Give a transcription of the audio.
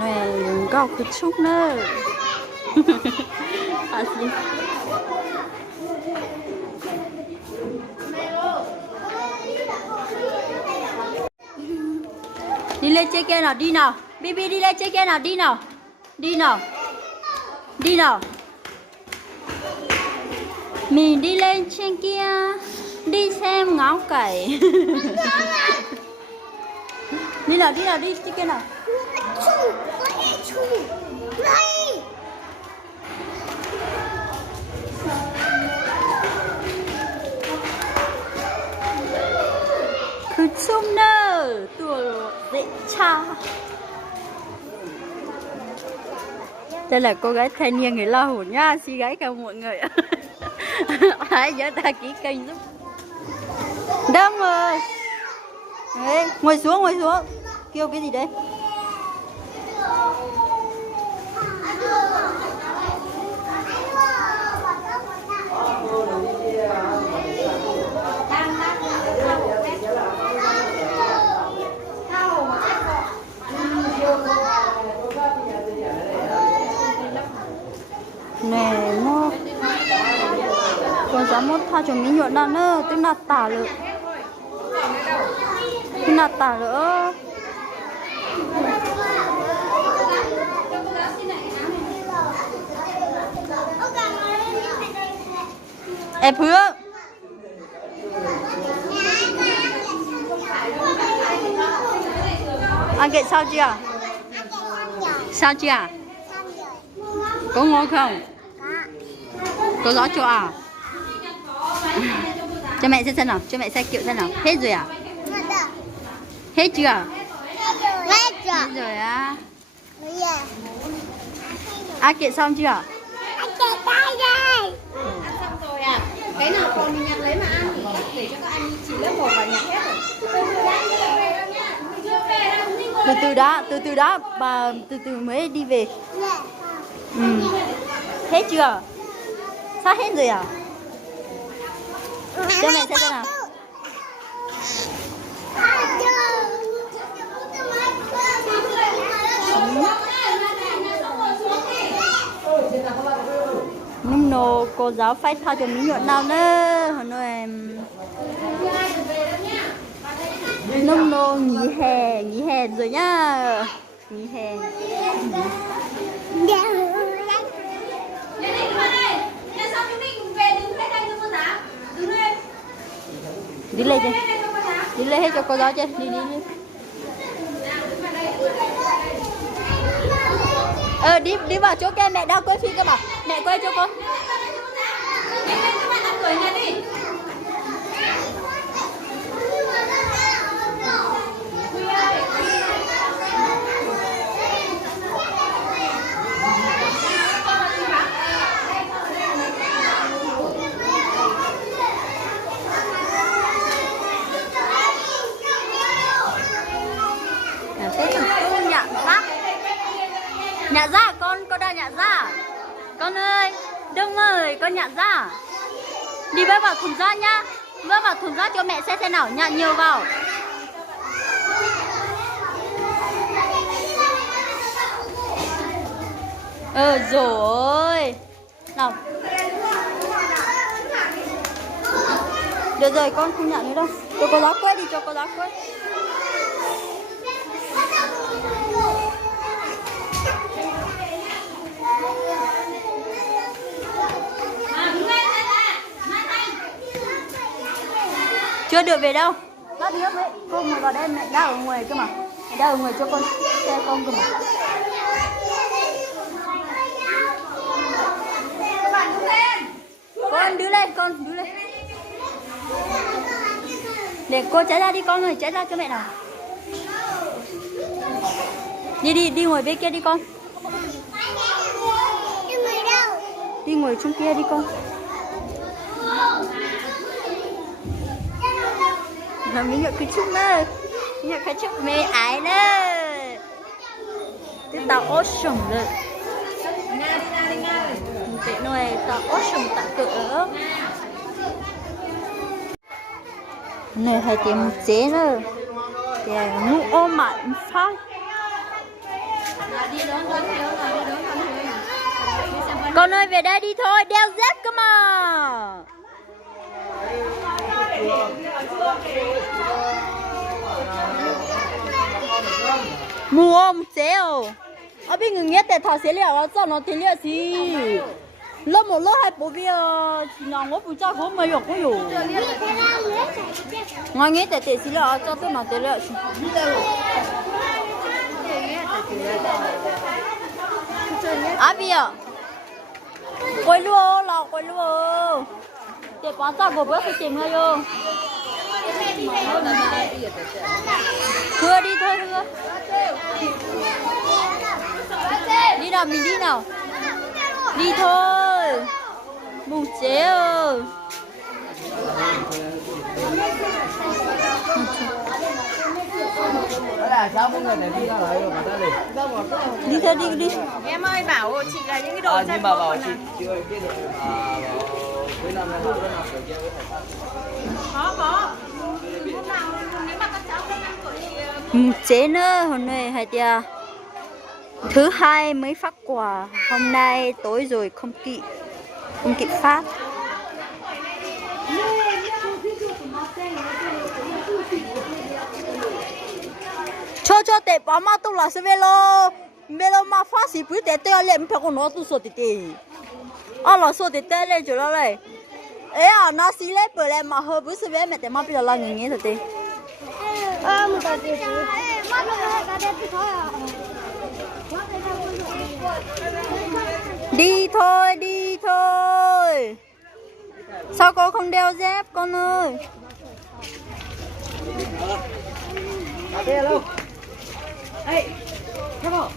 này có cứ chút nữa à gì đi lên trên kia nào, đi nào Bibi, đi lên trên kia nào, đi nào, đi nào, đi nào, mình đi lên trên kia đi xem ngáo cày đi nào, đi nào, đi trên kia nào. Cứ chung nơ tuổi dễ cha. Đây là cô gái thanh niên người La Hủ nha, xin gái chào mọi người. Ai nhớ ta ký kênh giúp. Đông rồi. Đấy, ngồi xuống, ngồi xuống. Kêu cái gì đấy? Nè nó còn dám một tha cho mình nhuận nào nữa, tức là tả lỡ, tức là tả lỡ. Em Phương ăn kệ sao chưa? Sao chưa? Có ngon không? Có rõ chưa à? Cho mẹ xem nào, cho mẹ xem kiểu xem nào. Hết rồi à? Hết chưa? Hết rồi á. Ăn kệ xong chưa? Ăn xong rồi à? Cái nào còn mình nhặt lấy mà ăn thì để cho các anh chỉ lớp 1 và nhặt hết rồi. Từ từ đó, bà từ từ mới đi về. Hết chưa? Sao hết rồi à? Cho mẹ xem nào. Nung nô cô giáo phải tha cho mình nhuận nào nữa. Hồi nữa em nung nô nghỉ hè rồi nhá. Nghỉ hè. Đi lên chứ. Đi lên hết cho cô giáo chứ. Đi đi đi. Đi vào chỗ kia, mẹ đang quay phim cơ mà. Mẹ quay cho con. Nhả ra, con đang nhả ra. Con ơi, Đông ơi, con nhả ra. Đi bơi vào thùng rác nhá. Bơi vào thùng rác cho mẹ xem thế nào, nhả nhiều vào. Rồi. Nào. Được rồi, con không nhả nữa đâu. Cho cô giáo quét đi, cho cô giáo quét. Chưa được về đâu. Lát nữa với cô ngồi vào đây, mẹ đang ở ngoài cơ mà. Mẹ đang ở ngoài cho con xe con cơ mà. Con đứng lên, con đứng lên. Để cô chạy ra đi con ơi, chạy ra cho mẹ nào. Đi ngồi bên kia đi con. Đi ngồi chung kia đi con. Là mình nhận cái chút nữa. Nhận cái chút mê ái nữa. Tức tao awesome rồi. Tệ nuôi tao awesome tạ cửa. Này hay tìm chế nữa. Để ngủ ôm mặn phát. đi đón con Hiếu rồi, đi đón con Hiếu. Đi xem con. Con ơi về đây đi thôi, đeo dép cơ mà. Mua một xéo. Ở bên người nghe tại thảo xéo liệu là cho nó thì liệu gì. Lớp một lớp hai bố bia chỉ nào ngó phụ cha không mấy cóอยู่. Ngoài nghe tại xéo liệu cho tôi nó xéo liệu. À bây giờ quay luôn là quay luôn để bán ra một bữa phải tìm ngay vô thưa đi thôi thưa đi nào mình đi nào đi thôi bù chế ơi đi thôi đi đi Em ơi bảo chị là những cái đồ nhưng mà bảo chị ơi biết được cuối năm này học lớp nào kiểu kia với thầy Pháp. có hôm nào nếu mà các cháu lên 5 tuổi thì chế nữa hôm nay hay tia thứ hai mới phát quà hôm nay tối rồi không kịp phát cho tệ bảo mà tôi là sẽ về lo mà phát sĩ bữa tệ tệ lên phải con nó tôi số tệ tệ là số tệ tệ lên chỗ đó này ấy nó xí lên bữa lên mà hơi bữa sẽ về mẹ tệ mà bây giờ là người nghe thật tệ một cái gì mà nó cái đẹp thôi à đi thôi sao con không đeo dép con ơi Hello. Hey, come on.